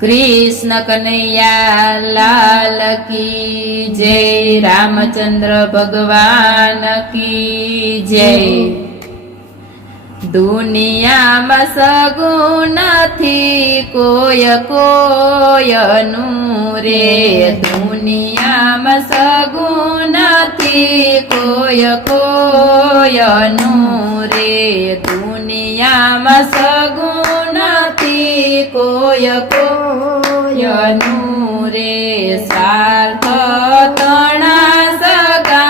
कृष्ण कन्हैया लाल की जय। रामचंद्र भगवान की जय। दुनिया में सगुण थी कोय कोयनु रे। दुनिया में सगुण थी कोय कोयनु रे। दुनिया में सगुण थी कोय कोयनु रे। सार्थ तना सगा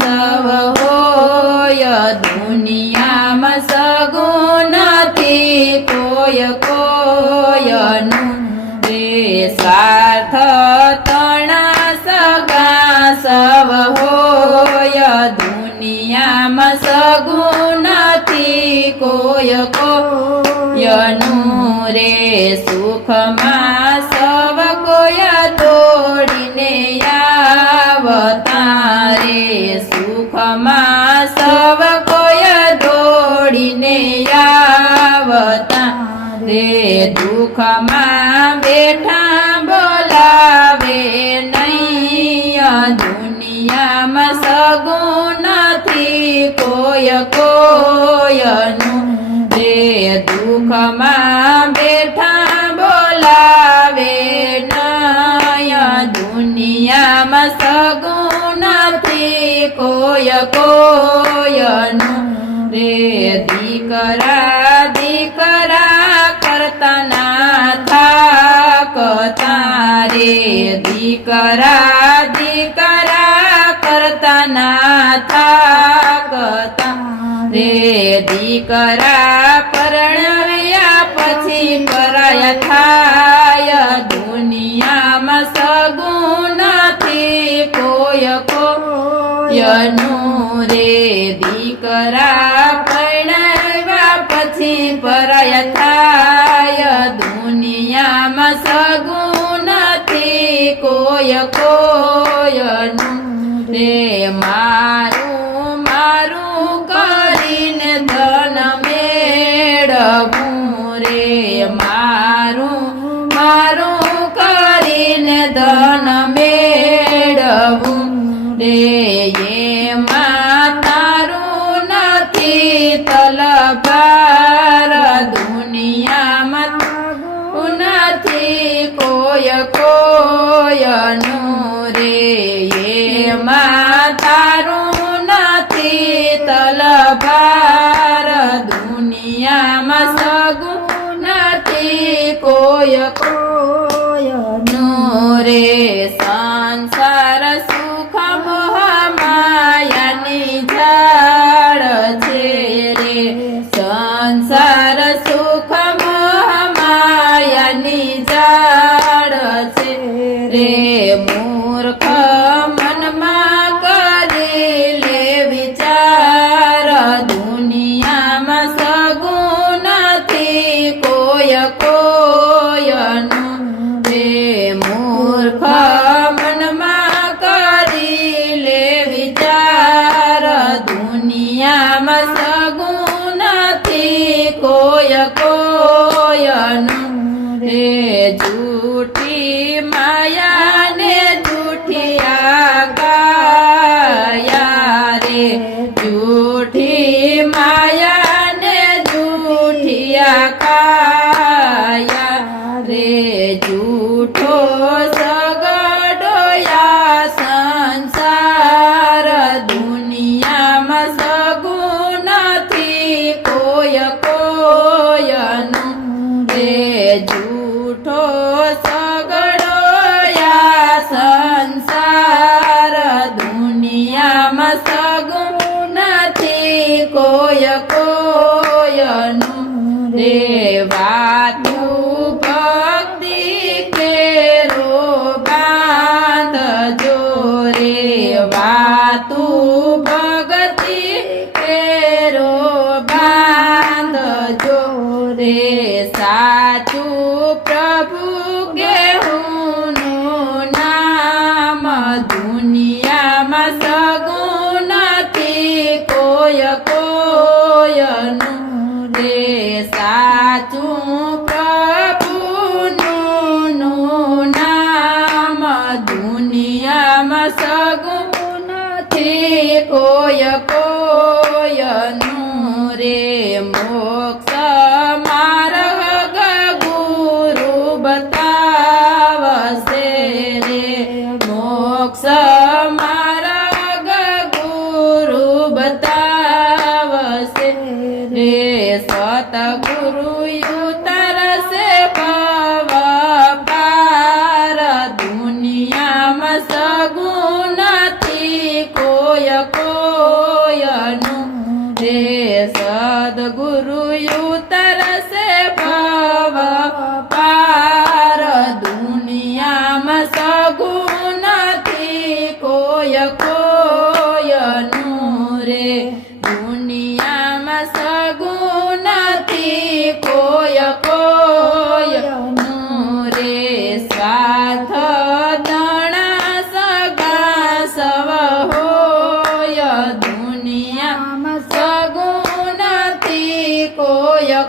सव होय। दुनिया में सगुण थी कोय कोयनु रे। स्वार्थ तना सगा सव होय। दुनिया में सगुण थी कोय कोयनु रे। सुख में सब कोय तोड़ीने आवता रे। सुख में सब कोय दौड़ीने आवता रे। दुख में बैठा बोलावे नहीं। दुनिया में सगुण थी कोय कोयनु रे। दुख में बैठा बोलावे नहीं। दुनिया में सगुण थी कोय कोयनु रे। दीकरा दीकरा करता ना थाकता रे। दीकरा दीकरा करता ना थाकता रे। दीकरा परણવ્યા પછી પરાયા થાય। દુનિયા માં સગુણ થી કોય કોયનું રે। દીકરા પરણવ્યા પછી પરાયા થાય। દુનિયા માં સગુણ થી કોય કોયનું રે। મારું મારું કરીને ધન મેળવું રે। મારું મારું કરીને ધન મેળવું રે। એમાં તારું નથી તલવાર। દુનિયામાં નથી કોય કોયનું રે। એમાં તારું નથી તલવાર। દુનિયામાં સગુણ નથી કોય કોયનું રે। સંસાર સુખ મોહ માયાની ઝાડ છે રે। સંસાર સુખ મોહ માયાની ઝાડ છે રે। મૂર્ખ મનમાં કરી લે વિચાર। દુનિયામાં સગુણ નથી કોય કોયનું રે। મૂર્ખ મનમાં કરી લે વિચાર। દુનિયામાં સગુણ નથી કોય કોયનું રે। જૂઠી માયાને જૂઠિયા ગાયા રે। જૂઠી માયાને જૂઠિયા કાયા રે। જૂઠો સગડોયા સંસાર। દુનિયામાં સગુણ નથી કોય કોયનું રે। જૂઠો સગડોયા સંસાર। દુનિયામાં સગુણ નથી કોય કોયનું રે। વાતું ભક્તિ કેરો બાંધજો રે। વાતું ભક્તિ કેરો બાંધજો રે। સાચું પ્રભુ કે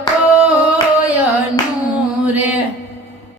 કોયનું રે